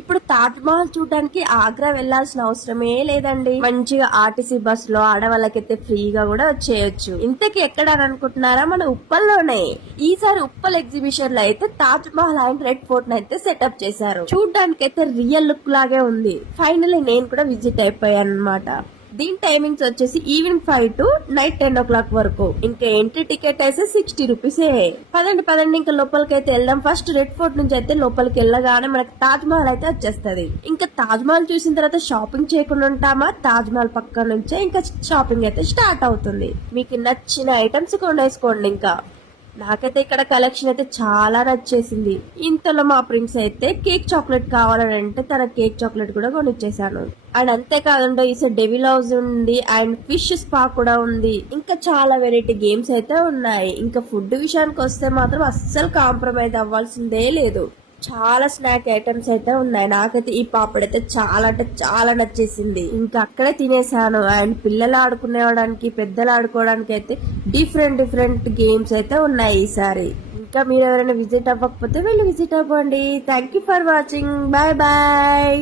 ఇప్పుడు తాజ్ మహల్ చూడడానికి ఆగ్రా వెళ్లాల్సిన అవసరమే లేదండి. మంచిగా ఆర్టీసీ బస్ లో ఆడవాళ్ళకైతే ఫ్రీగా కూడా వచ్చేయచ్చు. ఇంతకీ ఎక్కడ అని అనుకుంటున్నారా? మన ఉప్పల్లోనే. ఈసారి ఉప్పల్ ఎగ్జిబిషన్ లో అయితే Taj Mahal and red fort అయితే సెటప్ చేశారు. చూడడానికి అయితే రియల్ లుక్ లాగే ఉంది. ఫైనల్లీ నేను కూడా విజిట్ అయిపోయాను అనమాట. దీని టైమింగ్స్ వచ్చేసి ఈవినింగ్ 5 to నైట్ 10 o'clock వరకు. ఇంకా ఎంట్రీ టికెట్ అయితే 60 రూపీసే. పదండి ఇంకా లోపలికి అయితే వెళ్దాం. ఫస్ట్ రెడ్ ఫోర్ట్ నుంచి అయితే లోపలికి వెళ్ళగానే మనకి తాజ్ మహల్ అయితే వచ్చేస్తది. ఇంకా తాజ్ మహల్ చూసిన తర్వాత షాపింగ్ చేయకుండా ఉంటామా? తాజ్ మహల్ పక్క నుంచే ఇంకా షాపింగ్ అయితే స్టార్ట్ అవుతుంది. మీకు నచ్చిన ఐటమ్స్ కొనేసుకోండి. ఇంకా నాకైతే ఇక్కడ కలెక్షన్ అయితే చాలా నచ్చేసింది. ఇంతలో మా ప్రిన్స్ అయితే కేక్ చాక్లెట్ కావాలని అంటే తన కేక్ చాక్లెట్ కూడా కొనిచ్చేసాను. అండ్ అంతేకాదండి ఈసారి డెవిల్ హౌస్ ఉంది అండ్ ఫిష్ స్పా కూడా ఉంది. ఇంకా చాలా వెరైటీ గేమ్స్ అయితే ఉన్నాయి. ఇంకా ఫుడ్ విషయానికి వస్తే మాత్రం అస్సలు కాంప్రమైజ్ అవ్వాల్సిందే లేదు. చాలా స్నాక్ ఐటమ్స్ అయితే ఉన్నాయి. నాకైతే ఈ పాపడ్ అయితే చాలా అంటే చాలా నచ్చేసింది. ఇంకా అక్కడే తినేసాను. అండ్ పిల్లలు ఆడుకునేవాడానికి పెద్దలు ఆడుకోవడానికి అయితే డిఫరెంట్ గేమ్స్ అయితే ఉన్నాయి ఈసారి. ఇంకా మీరు ఎవరైనా విజిట్ అవ్వకపోతే వెళ్ళి విజిట్ అవ్వండి. Thank you for watching. Bye bye.